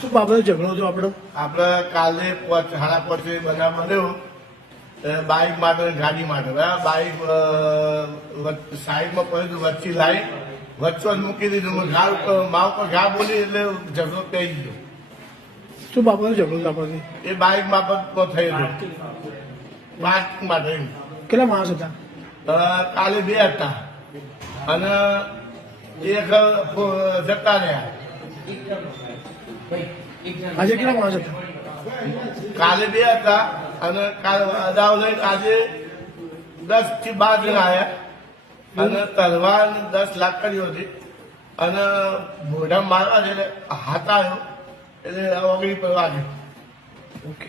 શું બાબતે ઝઘડો હતો આપણો? આપણે કાલે 5:30 બનાવ બન્યો બાઇક માટે ગાડી માટે. બાઇક સાઈડમાં પડ્યું વચ્ચે લાવી વચ્ચે જ મૂકી દીધું. મા ઉપર ઘા બોલી એટલે ઝઘડો થઈ ગયો. શું બાબતે ઝઘડો હતો આપણને? એ બાઇક બાબત થઈ ગયો. બાઇક માટે. કેટલા માણસ હતા? કાલે 2 હતા અને એક જતા રહ્યા. આજે કેટલા માણસ હતા? કાલે 2 હતા અને અદાવ લઈને આજે 10 થી 12 જણા આવ્યા અને તલવાર 10 લાકડીઓ હતી અને મોઢા મારવા એટલે હાથ આવ્યો એટલે ઓગળી પર વાગ્યો. ઓકે.